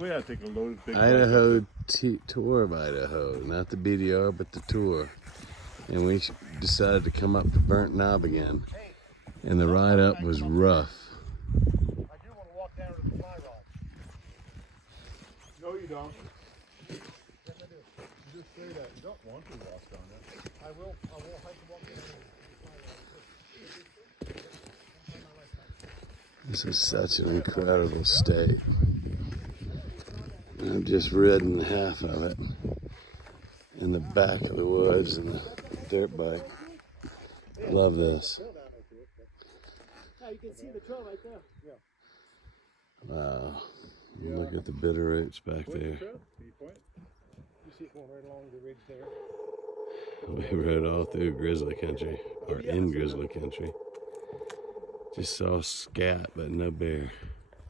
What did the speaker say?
We had to take a load of big Idaho tour of Idaho, not the BDR, but the tour. And we decided to come up to Burnt Knob again. And the ride up was rough. I do want to walk down to the fly rod. No, you don't. Yes, I do. You just say that. You don't want to walk down there. I will hike and walk down to the fly rod. This is such an incredible state. I've just ridden half of it in the back of the woods and the dirt bike. Love this. Yeah, you can see the trail right there. Yeah. Wow. Look at the bitter roots back there. You see it going right along the ridge there. We rode all through grizzly country, or in grizzly country. Just saw scat, but no bear.